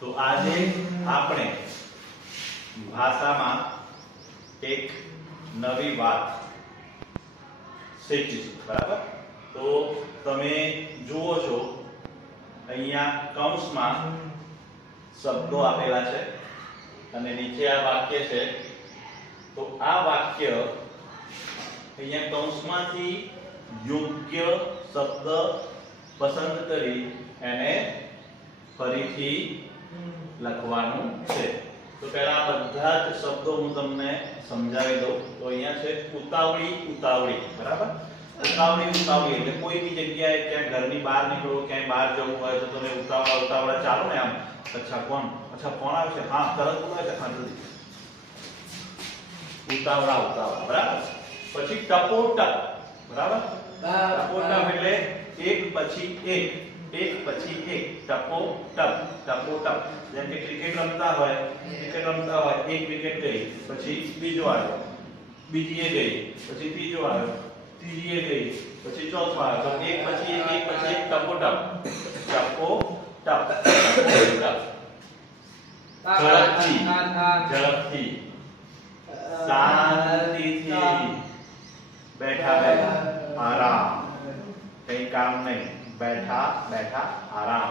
તો આજે આપણે ભાષામાં એક નવી વાત શીખીશું, બરાબર? તો તમે જુઓ છો અહીંયા કૌંસમાં શબ્દો આપેલા છે અને નીચે આ વાક્ય છે. તો આ વાક્ય અહીંયા કૌંસમાંથી યોગ્ય શબ્દ પસંદ કરી એને ફરીથી લખવાનું છે. તો પહેલા બધા જ શબ્દો હું તમને સમજાવી દઉં. તો અહીંયા છે ઉતાવળી ઉતાવળી, બરાબર? ઉતાવળી ઉતાવળી એટલે કોઈ બી જગ્યાએ ક્યાંય ઘરની બહાર નીકળો, ક્યાંય બહાર જવું હોય તો તમે ઉતાવળા ઉતાવળા ચાલો ને આમ. અચ્છા કોણ આવે છે? હા, તરત બોલાય છે. હા, જલ્દી. ઉતાવળા ઉતાવળા, બરાબર? પછી ટપોટપ, બરાબર? ટપોટપ એટલે એક પછી એક, એક પછી એક, ટપોટપ ટપોટપ. જેમ કે ક્રિકેટ રમતા હોય, એક વિકેટ ગઈ, પછી બીજો આવ્યો, બીજી એ ગઈ, પછી ત્રીજો આવ્યો, ત્રીજી એ ગઈ, પછી ચોથો આવ્યો. તો એક પછી એક પછી એક, ટપોટપ ટપોટપ ટપોટપ. ઝડપથી ઝડપથી, શાંતિથી, બેઠા બેઠા, આરામ, કઈ કામ નહીં, બેઠા બેઠા આરામ.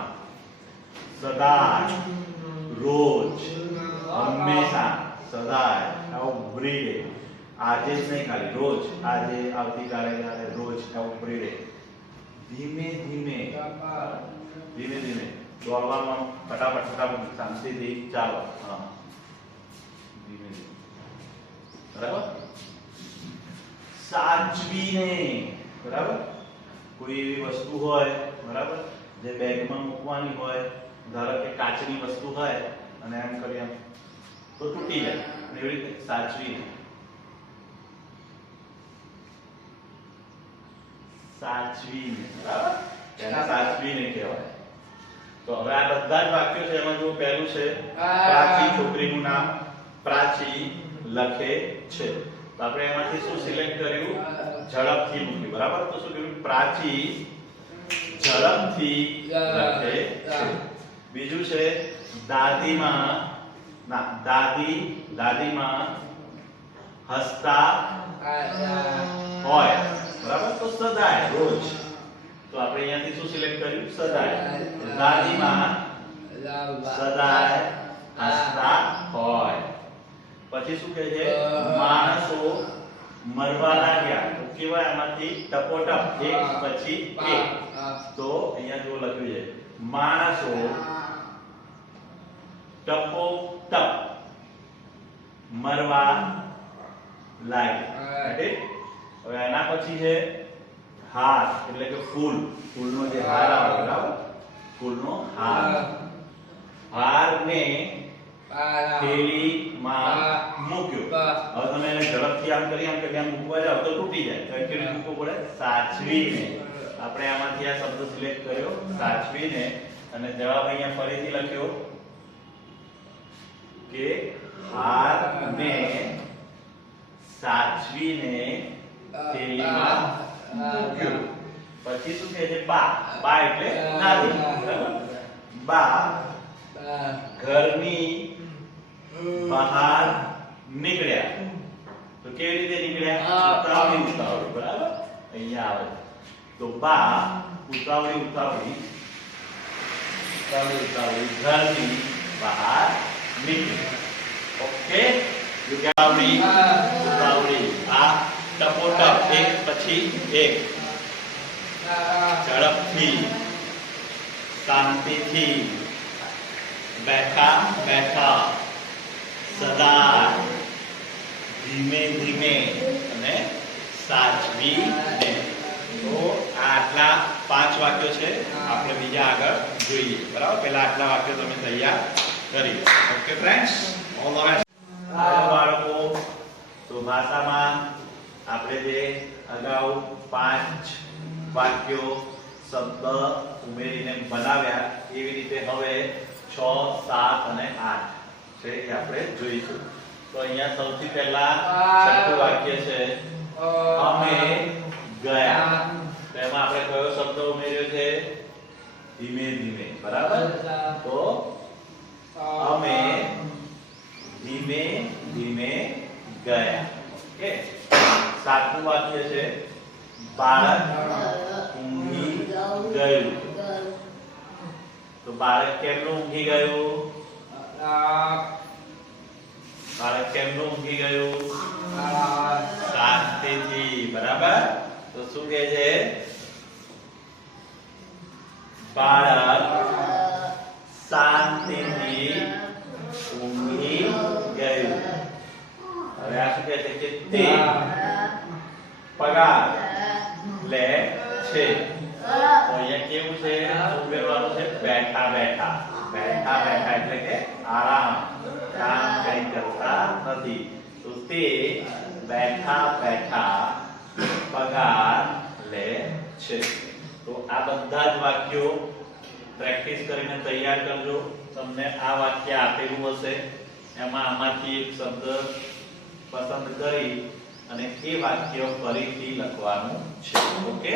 સદાય, રોજ, હંમેશા, સદાય, એવરી ડે. આજે જ નહીં ખાલી, રોજ, આજે, આવતીકાલે, રોજ, એવરી ડે. ધીમે ધીમે, ધીમે ધીમે દોડવામાં ફટાફટ ફટાફટ શાંતિથી ચાલો. હા, ધીમે ધીમે, બરાબર? સાચવીને, બરાબર? કોઈ એવી વસ્તુ હોય, બરાબર, જે બેગમાં મૂકવાની હોય, ધારો કે કાચની વસ્તુ હોય અને એમ કરી આમ તો તૂટી જાય, એવી રીતે સાચવીને. સાચવીને, બરાબર? એને સાચવીને કહેવાય. તો હવે આ બધા જ વાક્યો છે. એમાં જો પહેલું છે પ્રાચી, છોકરીનું નામ પ્રાચી લખે છે. તો આપણે એમાંથી શું સિલેક્ટ કર્યું? ઝડપથી મૂક્યું, બરાબર? તો શું કર્યું? પ્રાચી ઝડપથી લખે છે. બીજું છે દાદીમાં, ના દાદી, દાદીમાં હસતા હોય, બરાબર? તો સદાય, રોજ. તો આપણે અહીંયાથી શું સિલેક્ટ કર્યું? સદાય. દાદીમાં સદાય હસતા હોય. પછી શું કહે છે? માણસો મરવા લાગ્યા. તો કેવાય આમાંથી ટપોટપ, એક પછી એક. તો અહીંયા જો લખ્યું છે માણસો ટપોટપ મરવા લાગ્યા. હવે એના પછી છે હાર, એટલે કે ફૂલ, ફૂલનો જે હાર આવે, બરાબર? ફૂલનો હાર. હારને થેલીમાં મૂક્યો. હવે તમે એને ઝડપથી આમ કરી આમ કે આમ મૂકવા જાવ તો તૂટી જાય. તો કેવી મૂકવું પડે? સાચવીને. આપણે આમાંથી આ શબ્દ સિલેક્ટ કર્યો, સાચવીને. અને જવાબ અહીંયા ફરીથી લખ્યો કે હારને સાચવીને થેલીમાં મૂક્યો. પછી શું કહે છે? બા, બા એટલે દાદી, બરાબર? બા ઘરની બહાર નીકળ્યા. તો કેવી રીતે નીકળ્યા? ઉતાવળી ઉતાવળી, બરાબર? અહીંયા આવે. તો બા ઉતાવળી ઉતાવળી, ઉતાવળી ઉતાવળી ઘરની બહાર નીકળી. ઓકે? ઉતાવળી ઉતાવળી. આ ટપોટપ, એક પછી એક, ઝડપથી, શાંતિથી, બેઠા બેઠા, સદાય, ધીમે ધીમે અને સાચવીને. તો આટલા 5 વાક્યો છે. આપણે બીજા આગળ જોઈએ, બરાબર? પહેલા આટલા વાક્યો તમે તૈયાર કરી. Okay friends, all the best. બાળકો, તો ભાષામાં આપણે જે અગાઉ 5 વાક્યો શબ્દ ઉમેરીને બનાવ્યા, એવી રીતે હવે 6, 7 અને 8 છે એ આપણે જોઈશું. તો અહીંયા સૌથી પહેલા છઠ્ઠું વાક્ય છે અમે ગયા. તો એમાં આપણે કયો શબ્દ ઉમેર્યો છે? ધીમે ધીમે, બરાબર? તો બાળક ઊંઘી ગયું. તો બાળક કેમનું ઊંઘી ગયું? બાળક કેમનું ઊંઘી ગયું? શાંતિથી. બરાબર. તો શું કહે છે? બાળક શાંતિથી ઊંઘી ગયું. હવે આ શું કહે છે કે તે પગાર લે છે. તો અહીંયા કેવું છે? ઉમેરવાનું છે બેઠા બેઠા. બેઠા બેઠા એટલે કે આરામ, કામ કઈ કરતા નથી. તો તે બેઠા બેઠા પગાર લે છે. તો આ બધા જ વાક્યો પ્રેક્ટિસ કરીને તૈયાર કરજો. તમને આ વાક્ય આપેલું હશે, એમાં આમાંથી એક શબ્દ પસંદ કરી અને એ વાક્ય ફરીથી લખવાનું છે. ઓકે.